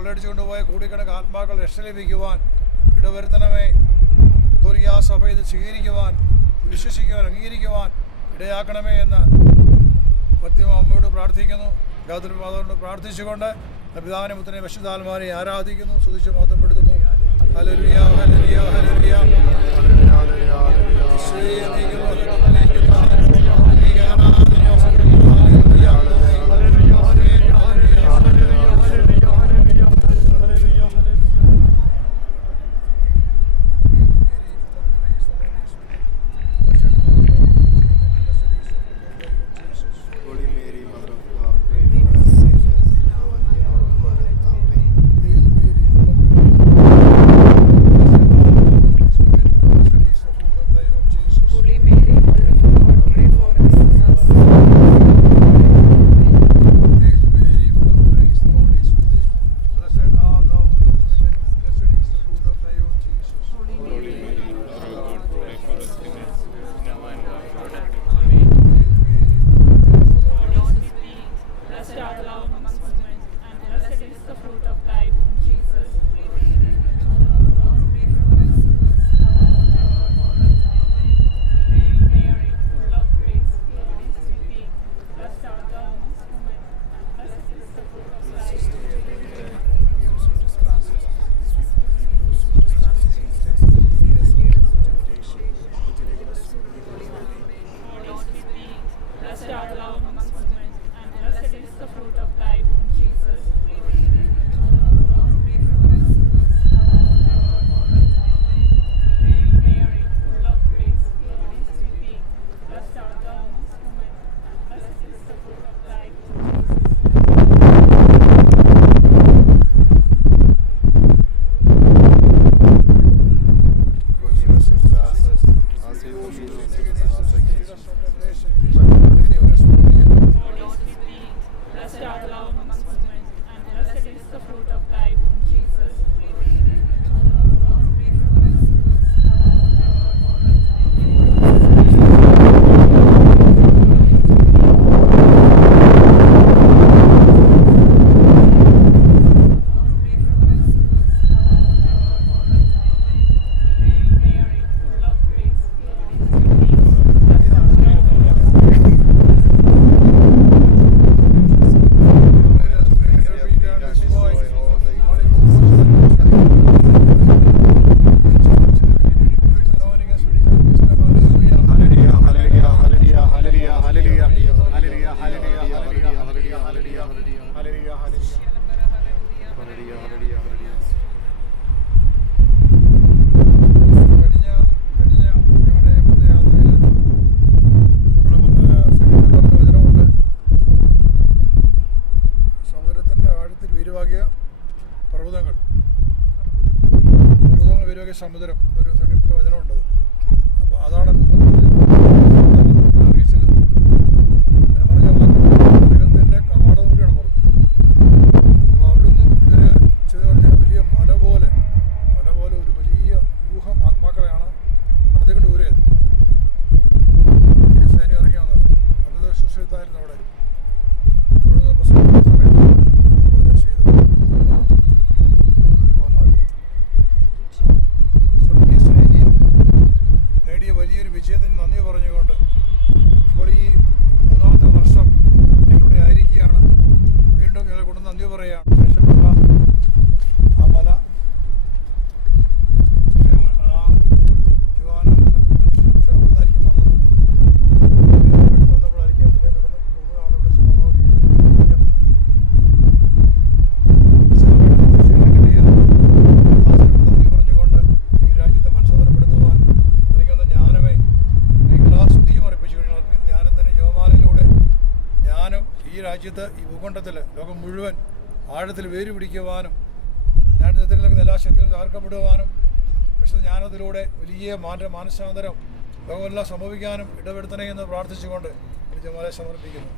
കൊള്ളയടിച്ചു കൊണ്ടുപോയ കൂടിക്കണക്ക് ആത്മാക്കൾ രക്ഷ ലഭിക്കുവാൻ ഇടവരുത്തണമേ. കത്തോലിക്ക സഭ ഇത് സ്വീകരിക്കുവാൻ വിശ്വസിക്കുവാൻ അംഗീകരിക്കുവാൻ ഇടയാക്കണമേ എന്ന് പത്യമ അമ്മയോട് പ്രാർത്ഥിക്കുന്നു. രാത്രി മാതാവിനോട് പ്രാർത്ഥിച്ചുകൊണ്ട് പിതാവിനെ മുത്തനെ വിശുദ്ധാത്മാനെ ആരാധിക്കുന്നു. സുതിച്ച് മഹത്വപ്പെടുത്തുന്നു. ഹലരിയ ഹലരിയ ഹലരിയ സമുദ്രം ഒരു സംഗീതത്തിലെ വചനമുണ്ടത്. അപ്പോൾ അതാണ് വിജയത്തിന് നന്ദി പറഞ്ഞുകൊണ്ട് ഇപ്പോൾ ഈ മൂന്നാമത്തെ വർഷം നിങ്ങളുടെ ആയിരിക്കുകയാണ്. വീണ്ടും ഞങ്ങൾ കൊണ്ട് നന്ദി പറയുകയാണ്. രാജ്യത്ത് ഈ ഭൂഖണ്ഡത്തിൽ ലോകം മുഴുവൻ ആഴത്തിൽ വേരു പിടിക്കുവാനും ഞാൻ ഇതിലേക്ക് നിലാശക്തിയിൽ തകർക്കപ്പെടുവാനും പക്ഷേ ഞാനതിലൂടെ വലിയ മാന മാനസാന്തരം ലോകമെല്ലാം സംഭവിക്കാനും ഇടപെടുത്തണേ എന്ന് പ്രാർത്ഥിച്ചുകൊണ്ട് എനിക്ക് ജമാലെ സമർപ്പിക്കുന്നു.